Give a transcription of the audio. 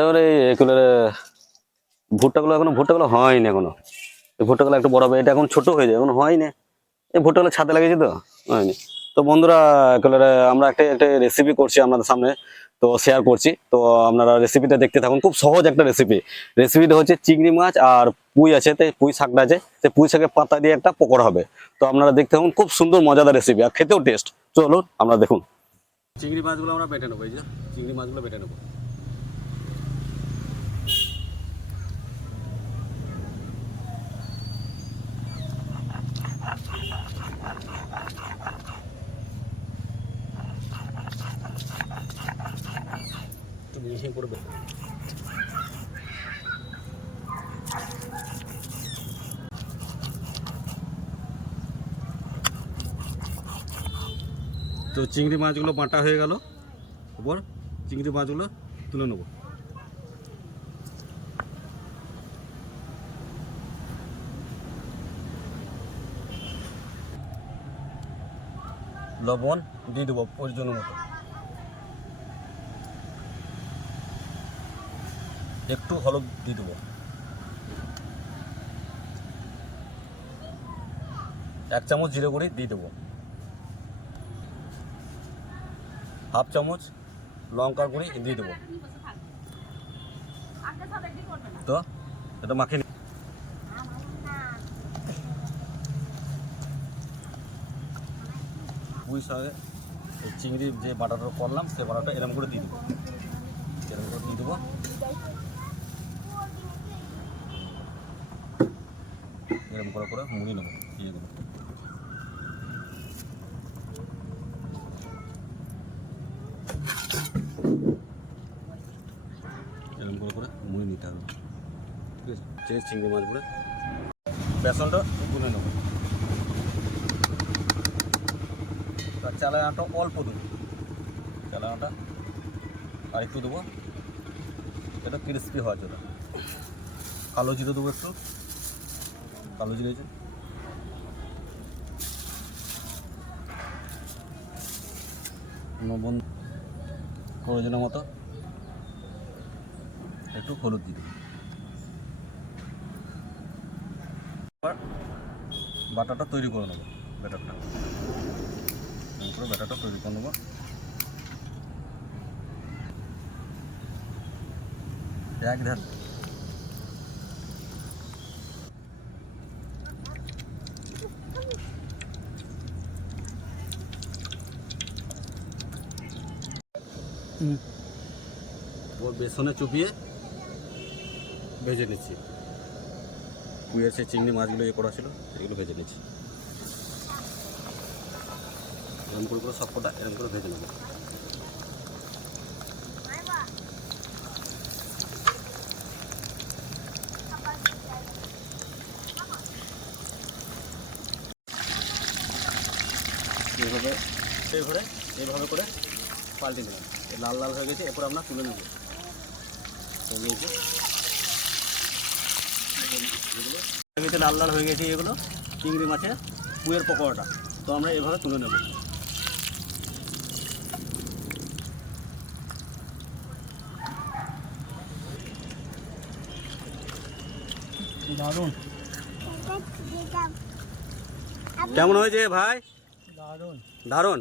এবারে এগুলো ভুট্টাগুলো হয়নি এখনো। এই ভুট্টাগুলো একটু বড় হবে, এটা এখন ছোট হয়ে যায়, এখন হয়নি। এই ভুট্টাগুলো ছাদে লাগিয়েছি তো, হয়নি। তো বন্ধুরা, একেবারে আমরা একটা একটা রেসিপি করছি আপনাদের সামনে, তো শেয়ার করছি। তো আপনারা রেসিপিটা দেখতে থাকুন। খুব সহজ একটা রেসিপিটা হচ্ছে চিংড়ি মাছ আর পুঁই আছে, তো পুঁই শাকটা আছে, সেই পুঁই শাকের পাতা দিয়ে একটা পকোড়া হবে। তো আপনারা দেখতে থাকুন, খুব সুন্দর মজাদার রেসিপি আর খেতেও টেস্ট। চলুন আমরা দেখুন। চিংড়ি মাছগুলো আমরা বেটে নেবো, এই যে চিংড়ি মাছগুলো বেটে নেবো। একটু মিহি করে বেটে নেবো। তো চিংড়ি মাছগুলো বাটা হয়ে গেল, এবার চিংড়ি মাছগুলো তুলে নেব। লবণ দিয়ে দেবো প্রয়োজন মতো, একটু হলুদ দিয়ে দেবো, 1 চামচ জিরে গুঁড়ি দিয়ে দেবো, 1/2 চামচ লঙ্কার গুঁড়ি দিয়ে দেবো। তো এটা মাখিয়ে পুঁই শাকে এই চিংড়ি যে বাটাটা করলাম, সে বাটাটা এরকম করে দিয়ে দেবো, এরকম করে দিয়ে দেবো। এরকম করে মুড়ি নেবো, দিয়ে দেবো। এরকম করে মুড়ি নিতে হবে, ঠিক আছে। চিংড়ি মাছগুলো বেসনটা গুলে নেবো, আর চালের আটা অল্প দেবো, চালের আটা আর একটু দেবো, এটা ক্রিস্পি হওয়ার জন্য। কালো জিরে দেবো, একটু কালো জিরে, লবণ প্রয়োজনের মতো, একটু হলুদ দিয়ে দেবো। বাটারটা তৈরি করে নেবো, ব্যাটারটা তৈরি করে নেবো। এক ধার ওর বেসনে চুপিয়ে ভেজে নিচ্ছি। পুঁইয়ের সেই চিংড়ি মাছগুলো করা ছিল, এগুলো ভেজে নিচ্ছি। এরকম করে সব কটা এরকম করে ভেজে নেবো। এইভাবে করে পাল্টে নেবেন। লাল লাল হয়ে গেছে, এরপর আমরা তুলে নেব। লাল লাল হয়ে গেছে এগুলো চিংড়ি মাছের পুঁইয়ের পকোড়াটা। তো আমরা এভাবে তুলে নেব। দারুণ, কেমন হয়েছে ভাই? দারুণ দারুণ।